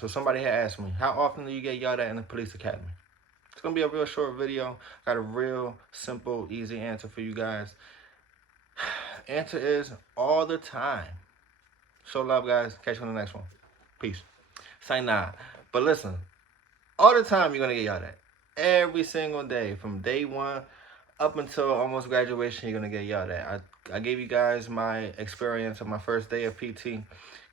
So somebody had asked me, how often do you get yelled at in the police academy? It's gonna be a real short video. Got a real simple, easy answer for you guys. Answer is all the time. Show love, guys. Catch you on the next one. Peace. Say nah. But listen, all the time you're gonna get yelled at. Every single day, from day one up until almost graduation, you're gonna get yelled at. I gave you guys my experience of my first day of PT,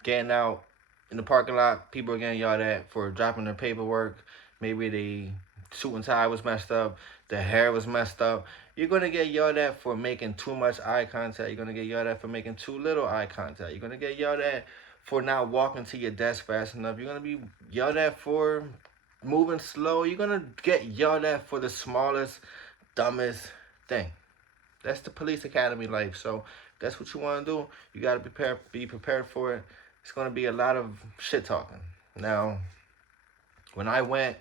getting out in the parking lot. People are getting yelled at for dropping their paperwork. Maybe the suit and tie was messed up, the hair was messed up. You're gonna get yelled at for making too much eye contact. You're gonna get yelled at for making too little eye contact. You're gonna get yelled at for not walking to your desk fast enough. You're gonna be yelled at for moving slow. You're gonna get yelled at for the smallest, dumbest thing. That's the police academy life. So if that's what you want to do, you gotta be prepared for it. It's gonna be a lot of shit talking. Now, when I went,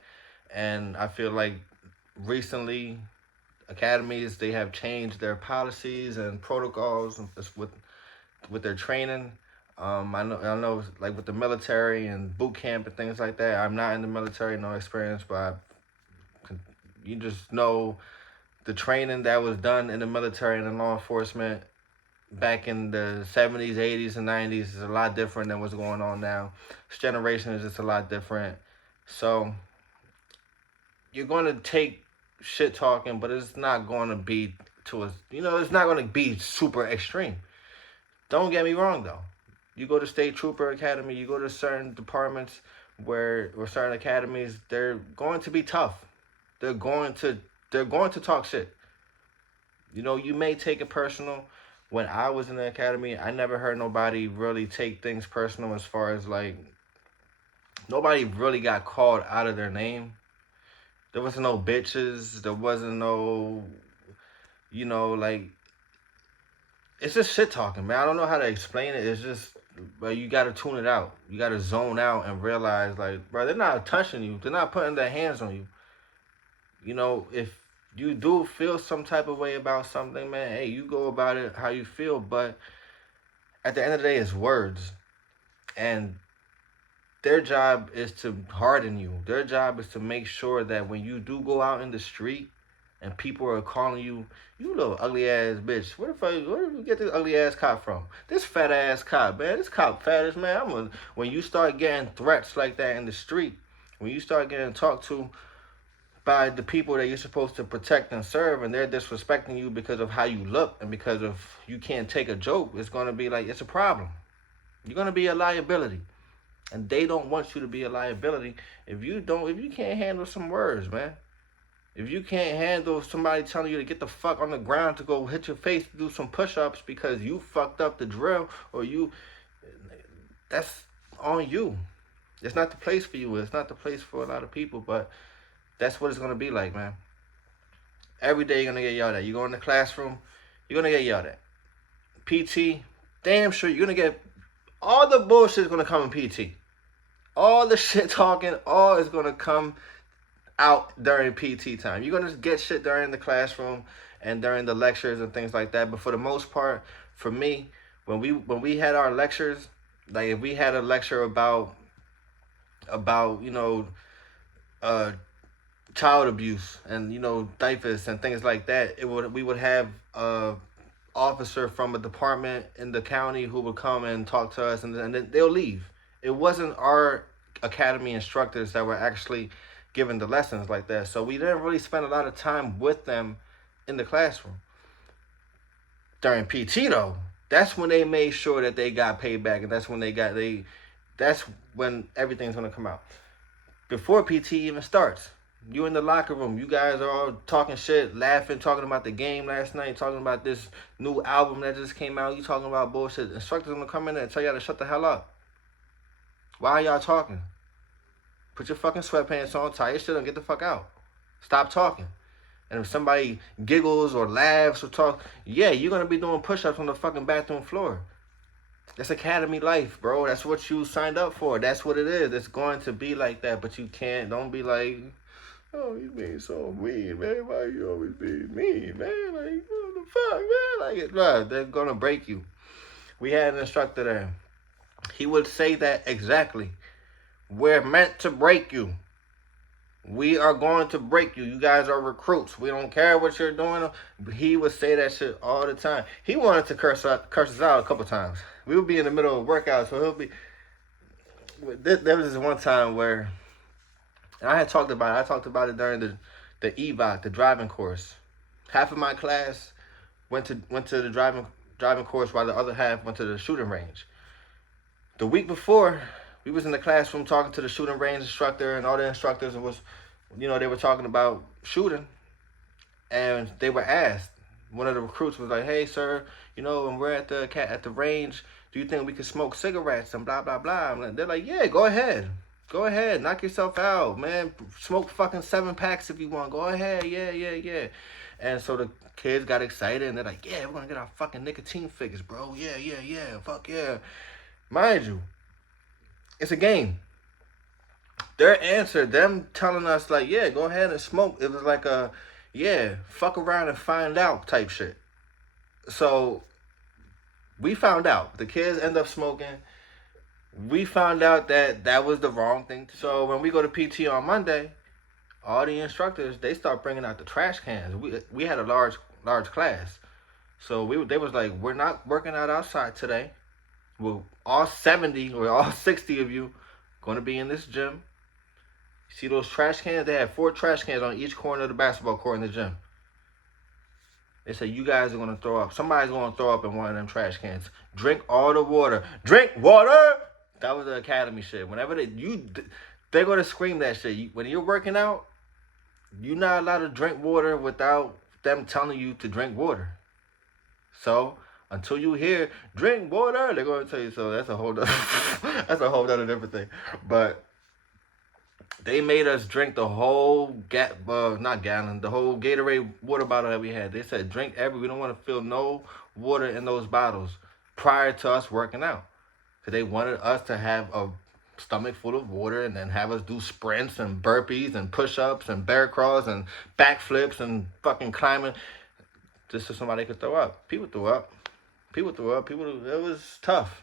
and I feel like recently academies, they have changed their policies and protocols with their training. I know like with the military and boot camp and things like that. I'm not in the military, no experience, but you just know the training that was done in the military and in law enforcement back in the 70s, 80s, and 90s is a lot different than what's going on now. This generation is just a lot different. So you're going to take shit talking, but it's not going to be it's not going to be super extreme. Don't get me wrong, though. You go to State Trooper Academy, you go to certain departments or certain academies, they're going to be tough. They're going to talk shit. You may take it personal. When I was in the academy, I never heard nobody really take things personal, as far as like nobody really got called out of their name. There wasn't no bitches. There wasn't no, like, it's just shit talking, man. I don't know how to explain it. It's just, but you got to tune it out. You got to zone out and realize, like, bro, they're not touching you. They're not putting their hands on you. If you do feel some type of way about something, man, hey, you go about it how you feel. But at the end of the day, it's words. And their job is to harden you. Their job is to make sure that when you do go out in the street and people are calling you, you little ugly ass bitch. Where did you get this ugly ass cop from? This fat ass cop, man. This cop fat as man. When you start getting threats like that in the street, when you start getting talked to by the people that you're supposed to protect and serve, and they're disrespecting you because of how you look and because of you can't take a joke, it's going to be like, it's a problem. You're going to be a liability. And they don't want you to be a liability if you can't handle some words, man. If you can't handle somebody telling you to get the fuck on the ground to go hit your face to do some push-ups because you fucked up the drill, that's on you. It's not the place for you. It's not the place for a lot of people, but that's what it's going to be like, man. Every day you're going to get yelled at. You go in the classroom, you're going to get yelled at. PT, damn sure you're going to get, all the bullshit is going to come in PT. All the shit talking, all is going to come out during PT time. You're going to get shit during the classroom and during the lectures and things like that. But for the most part, for me, when we had our lectures, like if we had a lecture about child abuse and diapers and things like that, we would have a officer from a department in the county who would come and talk to us, and then they'll leave. It wasn't our academy instructors that were actually giving the lessons like that, so we didn't really spend a lot of time with them in the classroom. During PT though, that's when they made sure that they got paid back, and that's when everything's gonna come out. Before PT even starts, you in the locker room, you guys are all talking shit, laughing, talking about the game last night, talking about this new album that just came out. You talking about bullshit. Instructors gonna come in there and tell y'all to shut the hell up. Why are y'all talking? Put your fucking sweatpants on, tie your shit and get the fuck out. Stop talking. And if somebody giggles or laughs or talks, yeah, you're gonna be doing push-ups on the fucking bathroom floor. That's academy life, bro. That's what you signed up for. That's what it is. It's going to be like that, but don't be like, oh, you being so mean, man. Why you always being mean, man? Like, what the fuck, man? Like, bro, they're gonna break you. We had an instructor there. He would say that exactly We're meant to break you. We are going to break you. You guys are recruits. We don't care what you're doing. He would say that shit all the time. He wanted to curse us out a couple times. We would be in the middle of workouts, so he'll be. There was this one time where and I had talked about it. I talked about it during the EVOC, the driving course. Half of my class went to the driving course, while the other half went to the shooting range. The week before, we was in the classroom talking to the shooting range instructor and all the instructors, and was, they were talking about shooting, and they were asked. One of the recruits was like, "Hey, sir, when we're at the range, do you think we could smoke cigarettes and blah blah blah?" And they're like, "Yeah, go ahead." Go ahead, knock yourself out, man. Smoke fucking 7 packs if you want. Go ahead, yeah. And so the kids got excited and they're like, "Yeah, we're gonna get our fucking nicotine fix, bro. Yeah, fuck yeah." Mind you, it's a game. Their answer, them telling us like, "Yeah, go ahead and smoke," it was like a, "Yeah, fuck around and find out" type shit. So we found out. The kids end up smoking. We found out that was the wrong thing. So when we go to PT on Monday, all the instructors, they start bringing out the trash cans. We had a large class, so they was like, "We're not working out outside today. Well, all 70 or all 60 of you going to be in this gym. See those trash cans? They had 4 trash cans on each corner of the basketball court in the gym. They said, you guys are going to throw up. Somebody's going to throw up in one of them trash cans. Drink all the water. Drink water!" That was the academy shit. Whenever they're going to scream that shit. When you're working out, you're not allowed to drink water without them telling you to drink water. So until you hear "drink water," they're going to tell you. So that's a whole other different thing. But they made us drink the whole not gallon, the whole Gatorade water bottle that we had. They said drink we don't want to feel no water in those bottles prior to us working out. Because they wanted us to have a stomach full of water and then have us do sprints and burpees and push-ups and bear crawls and backflips and fucking climbing just so somebody could throw up. People threw up. It was tough.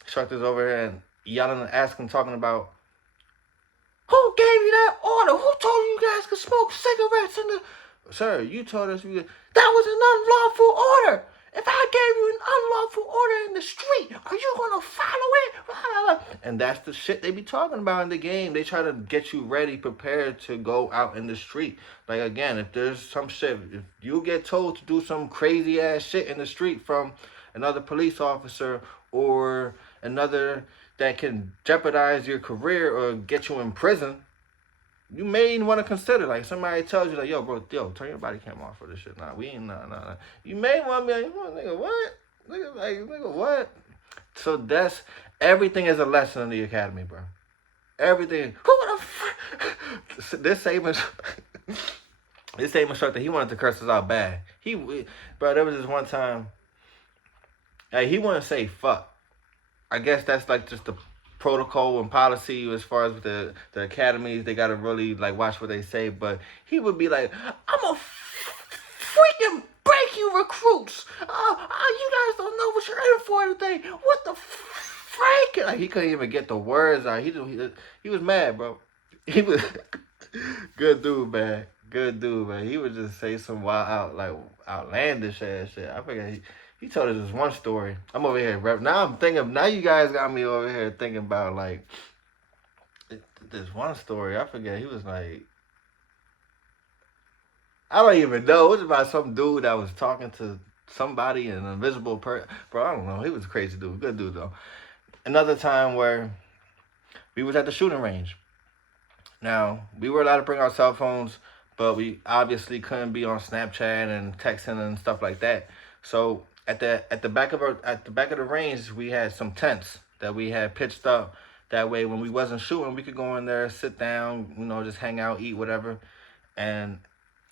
Instructors over here and yelling and asking, talking about, "Who gave you that order? Who told you guys could smoke cigarettes in the..." "Sir, you told us that was an unlawful order. If I gave you an unlawful order in the street, are you going to follow it?" And that's the shit they be talking about in the game. They try to get you ready, prepared to go out in the street. Like, again, if there's some shit, if you get told to do some crazy ass shit in the street from another police officer or another that can jeopardize your career or get you in prison, you may want to consider, like, somebody tells you, like, "Yo, bro, turn your body cam off for this shit." Nah, we ain't, nah. You may want to be like, "Nigga, what? Nigga, what?" So that's, everything is a lesson in the academy, bro. Everything. Who the this same instructor, he wanted to curse us out bad. Bro, there was this one time, like, he wouldn't say fuck. I guess that's like just the protocol and policy as far as the academies. They gotta really like watch what they say. But he would be like, "I'm a freaking break you recruits. You guys don't know what you're in for today. What the freak?" Like, he couldn't even get the words out. He was mad, bro. He was good dude, man. He would just say some outlandish ass shit. I forget. He told us this one story. I'm over here. Now you guys got me over here thinking about, like, this one story. I forget. He was like, I don't even know. It was about some dude that was talking to somebody, an invisible person. Bro, I don't know. He was a crazy dude. Good dude, though. Another time where we was at the shooting range. Now, we were allowed to bring our cell phones, but we obviously couldn't be on Snapchat and texting and stuff like that. So at the back of the range, we had some tents that we had pitched up. That way, when we wasn't shooting, we could go in there, sit down, just hang out, eat, whatever. And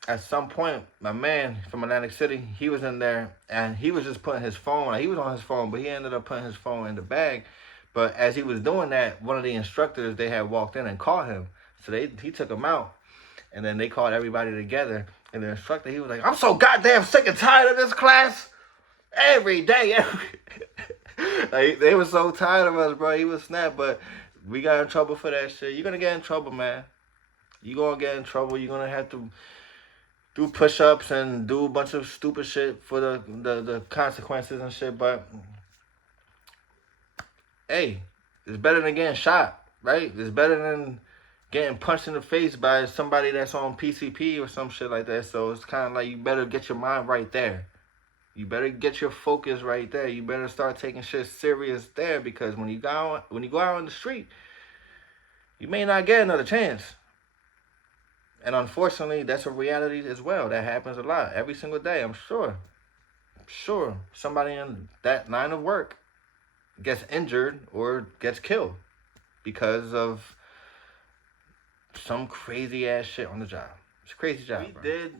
at some point, my man from Atlantic City, he was in there, and he was just putting his phone. He was on his phone, but he ended up putting his phone in the bag. But as he was doing that, one of the instructors, they had walked in and caught him. So he took him out, and then they called everybody together. And the instructor, he was like, "I'm so goddamn sick and tired of this class. Every day, Like, they were so tired of us, bro. He was snap, but we got in trouble for that shit. You're gonna get in trouble, man. You're gonna get in trouble. You're gonna have to do push-ups and do a bunch of stupid shit for the consequences and shit. But hey, it's better than getting shot, right? It's better than getting punched in the face by somebody that's on PCP or some shit like that. So it's kind of like you better get your mind right there. You better get your focus right there. You better start taking shit serious there, because when you go out on the street, you may not get another chance. And unfortunately, that's a reality as well. That happens a lot every single day. I'm sure. Somebody in that line of work gets injured or gets killed because of some crazy ass shit on the job. It's a crazy job. We did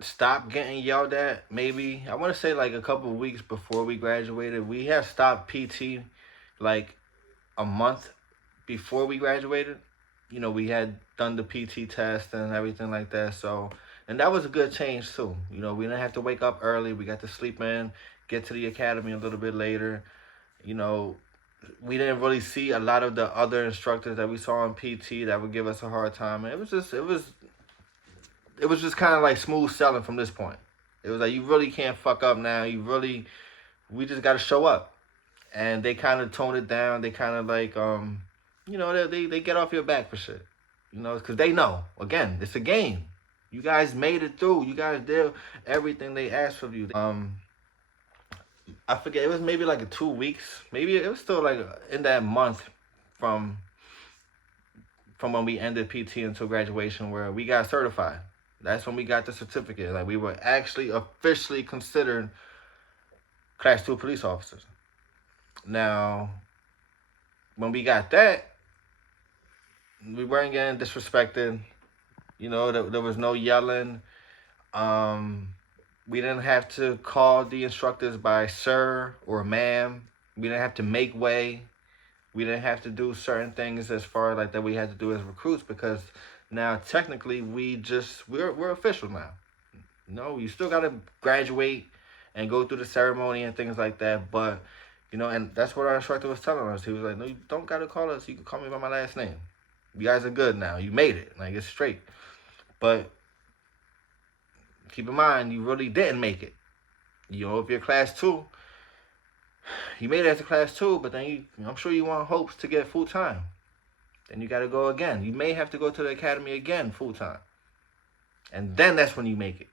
stop getting yelled at, maybe, I want to say like a couple of weeks before we graduated. We had stopped PT like a month before we graduated. You know, we had done the PT test and everything like that. So, and that was a good change too. You know, we didn't have to wake up early. We got to sleep in, get to the academy a little bit later. You know, we didn't really see a lot of the other instructors that we saw in PT that would give us a hard time. And it was just kind of like smooth sailing from this point. It was like, you really can't fuck up now. We just got to show up. And they kind of toned it down. They kind of like, you know, they get off your back for shit. You know, because they know, again, it's a game. You guys made it through. You guys did everything they asked of you. I forget, it was maybe like 2 weeks. Maybe it was still like in that month from when we ended PT until graduation, where we got certified. That's when we got the certificate. Like, we were actually officially considered Class 2 police officers. Now, when we got that, we weren't getting disrespected. You know, there was no yelling. We didn't have to call the instructors by sir or ma'am. We didn't have to make way. We didn't have to do certain things as far like that we had to do as recruits, because now technically we're official now. You know, you still gotta graduate and go through the ceremony and things like that, but you know, and that's what our instructor was telling us. He was like, no, you don't gotta call us. You can call me by my last name. You guys are good now. You made it. Like, it's straight. But keep in mind, you really didn't make it. You know, if you're Class 2, you made it as a Class 2, but then I'm sure you want hopes to get full time. Then you got to go again. You may have to go to the academy again full time. And then that's when you make it.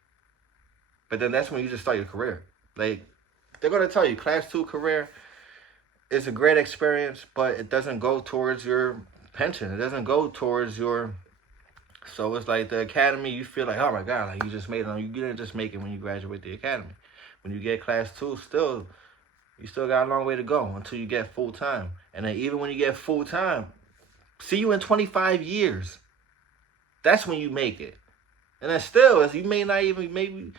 But then that's when you just start your career. Like, they're going to tell you, Class 2 career is a great experience, but it doesn't go towards your pension. It doesn't go towards your... So it's like the academy, you feel like, oh my God, like you just made it. You didn't just make it when you graduate the academy. When you get Class 2, you still got a long way to go until you get full time. And then even when you get full time, see you in 25 years. That's when you make it. And then still, as you may not even, maybe.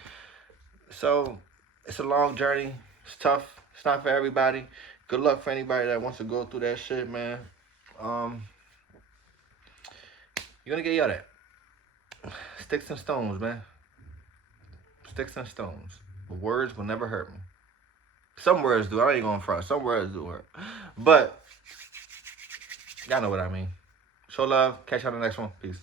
So it's a long journey. It's tough. It's not for everybody. Good luck for anybody that wants to go through that shit, man. You're gonna get yelled at. Sticks and stones, man. Sticks and stones. But words will never hurt me. Some words do. I ain't going front. Some words do hurt. But y'all know what I mean. Show love. Catch you on the next one. Peace.